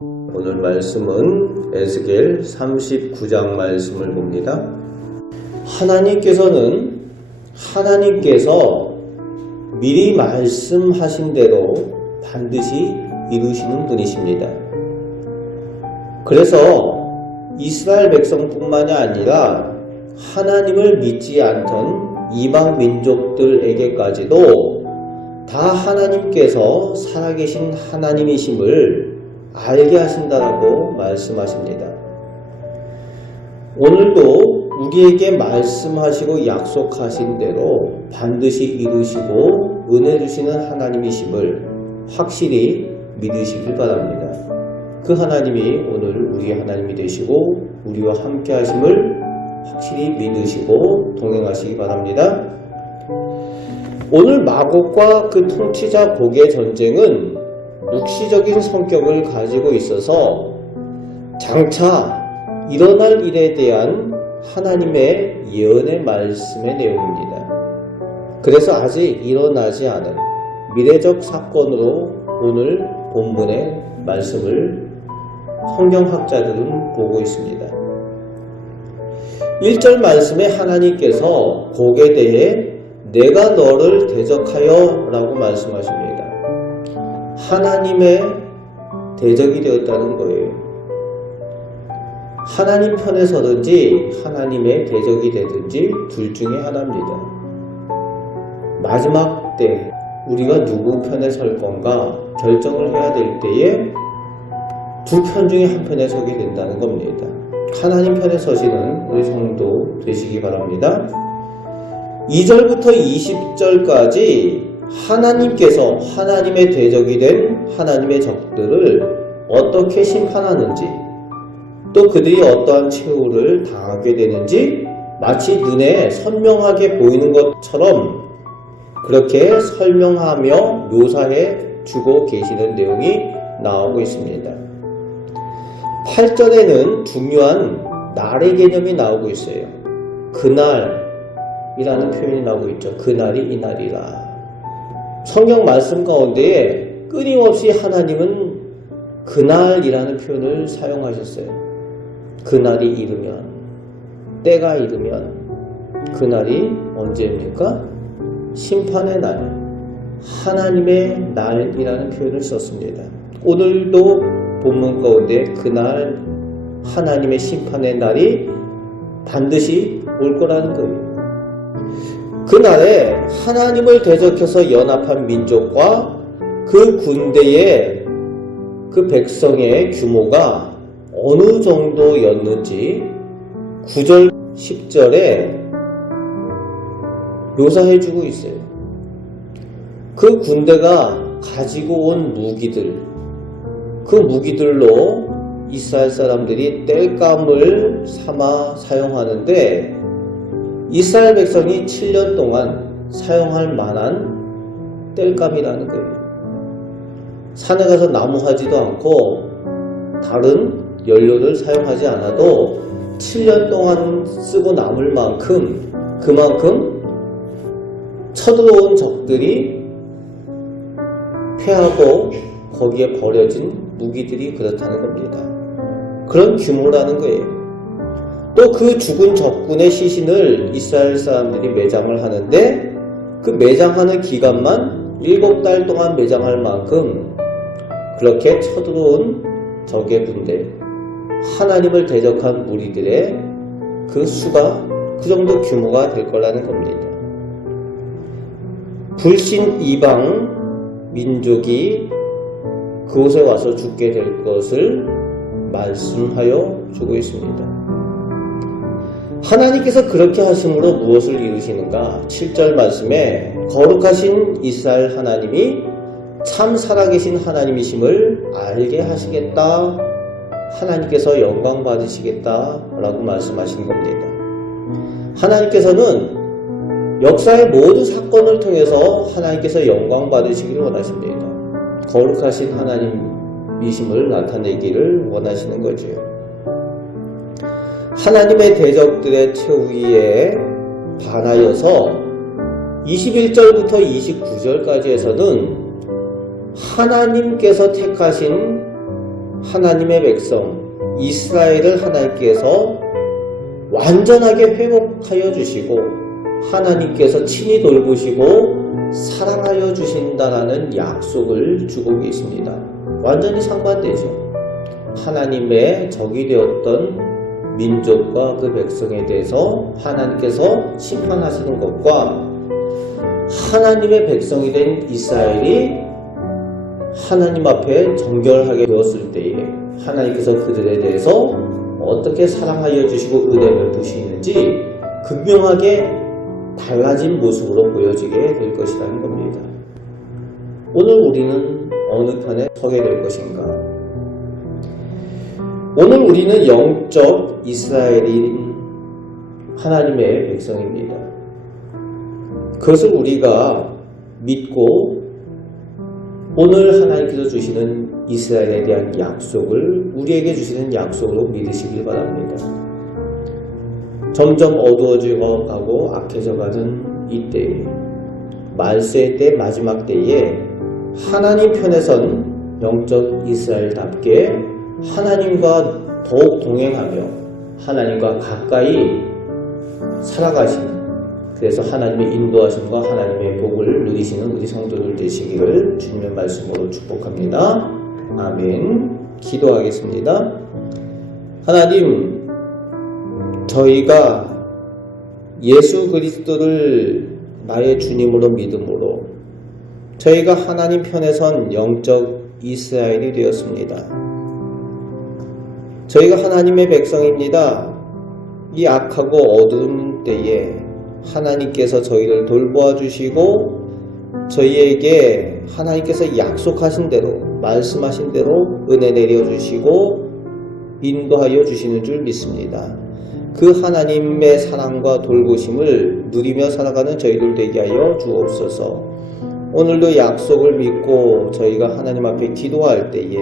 오늘 말씀은 에스겔 39장 말씀을 봅니다. 하나님께서 미리 말씀하신 대로 반드시 이루시는 분이십니다. 그래서 이스라엘 백성뿐만이 아니라 하나님을 믿지 않던 이방 민족들에게까지도 다 하나님께서 살아계신 하나님이심을 알게 하신다라고 말씀하십니다. 오늘도 우리에게 말씀하시고 약속하신 대로 반드시 이루시고 은혜 주시는 하나님이심을 확실히 믿으시길 바랍니다. 그 하나님이 오늘 우리의 하나님이 되시고 우리와 함께 하심을 확실히 믿으시고 동행하시기 바랍니다. 오늘 마곡과 그 통치자 곡의 전쟁은 묵시적인 성격을 가지고 있어서 장차 일어날 일에 대한 하나님의 예언의 말씀의 내용입니다. 그래서 아직 일어나지 않은 미래적 사건으로 오늘 본문의 말씀을 성경학자들은 보고 있습니다. 1절 말씀에 하나님께서 곡에 대해 내가 너를 대적하여 라고 말씀하십니다. 하나님의 대적이 되었다는 거예요. 하나님 편에 서든지 하나님의 대적이 되든지 둘 중에 하나입니다. 마지막 때 우리가 누구 편에 설 건가 결정을 해야 될 때에 두 편 중에 한 편에 서게 된다는 겁니다. 하나님 편에 서시는 우리 성도 되시기 바랍니다. 2절부터 20절까지 하나님께서 하나님의 대적이 된 하나님의 적들을 어떻게 심판하는지 또 그들이 어떠한 최후를 당하게 되는지 마치 눈에 선명하게 보이는 것처럼 그렇게 설명하며 묘사해 주고 계시는 내용이 나오고 있습니다. 8절에는 중요한 날의 개념이 나오고 있어요. 그날이라는 표현이 나오고 있죠. 그날이 이날이라. 성경 말씀 가운데 끊임없이 하나님은 그날이라는 표현을 사용하셨어요. 그날이 이르면, 때가 이르면, 그날이 언제입니까? 심판의 날, 하나님의 날이라는 표현을 썼습니다. 오늘도 본문 가운데 그날 하나님의 심판의 날이 반드시 올 거라는 거예요. 그날에 하나님을 대적해서 연합한 민족과 그 군대의 그 백성의 규모가 어느 정도였는지 9절 10절에 묘사해주고 있어요. 그 군대가 가지고 온 무기들, 그 무기들로 이스라엘 사람들이 땔감을 삼아 사용하는데 이스라엘 백성이 7년 동안 사용할 만한 땔감이라는 거예요. 산에 가서 나무 하지도 않고 다른 연료를 사용하지 않아도 7년 동안 쓰고 남을 만큼 그만큼 쳐들어온 적들이 패하고 거기에 버려진 무기들이 그렇다는 겁니다. 그런 규모라는 거예요. 또 그 죽은 적군의 시신을 이스라엘 사람들이 매장을 하는데 그 매장하는 기간만 7달 동안 매장할 만큼 그렇게 쳐들어온 적의 군대, 하나님을 대적한 무리들의 그 수가 그 정도 규모가 될 거라는 겁니다. 불신 이방 민족이 그곳에 와서 죽게 될 것을 말씀하여 주고 있습니다. 하나님께서 그렇게 하심으로 무엇을 이루시는가? 7절 말씀에 거룩하신 이스라엘 하나님이 참 살아계신 하나님이심을 알게 하시겠다. 하나님께서 영광 받으시겠다 라고 말씀하신 겁니다. 하나님께서는 역사의 모든 사건을 통해서 하나님께서 영광 받으시기를 원하십니다. 거룩하신 하나님이심을 나타내기를 원하시는 거죠. 하나님의 대적들의 최후에 반하여서 21절부터 29절까지에서는 하나님께서 택하신 하나님의 백성 이스라엘을 하나님께서 완전하게 회복하여 주시고 하나님께서 친히 돌보시고 사랑하여 주신다라는 약속을 주고 계십니다. 완전히 상반되죠. 하나님의 적이 되었던 민족과 그 백성에 대해서 하나님께서 심판하시는 것과 하나님의 백성이 된 이스라엘이 하나님 앞에 정결하게 되었을 때에 하나님께서 그들에 대해서 어떻게 사랑하여 주시고 은혜 베푸시는지 극명하게 달라진 모습으로 보여지게 될 것이라는 겁니다. 오늘 우리는 어느 편에 서게 될 것인가? 오늘 우리는 영적 이스라엘인 하나님의 백성입니다. 그것을 우리가 믿고 오늘 하나님께서 주시는 이스라엘에 대한 약속을 우리에게 주시는 약속으로 믿으시길 바랍니다. 점점 어두워져 가고 악해져 가는 이때에 말세 때 마지막 때에 하나님 편에 선 영적 이스라엘답게 하나님과 더욱 동행하며 하나님과 가까이 살아가시는 그래서 하나님의 인도하심과 하나님의 복을 누리시는 우리 성도들 되시기를 주님의 말씀으로 축복합니다. 아멘. 기도하겠습니다. 하나님, 저희가 예수 그리스도를 나의 주님으로 믿음으로 저희가 하나님 편에 선 영적 이스라엘이 되었습니다. 저희가 하나님의 백성입니다. 이 악하고 어두운 때에 하나님께서 저희를 돌보아 주시고 저희에게 하나님께서 약속하신 대로 말씀하신 대로 은혜 내려주시고 인도하여 주시는 줄 믿습니다. 그 하나님의 사랑과 돌보심을 누리며 살아가는 저희들 되게 하여 주옵소서. 오늘도 약속을 믿고 저희가 하나님 앞에 기도할 때에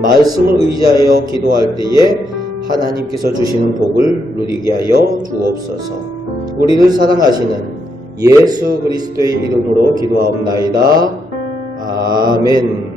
말씀을 의지하여 기도할 때에 하나님께서 주시는 복을 누리게 하여 주옵소서. 우리를 사랑하시는 예수 그리스도의 이름으로 기도하옵나이다. 아멘.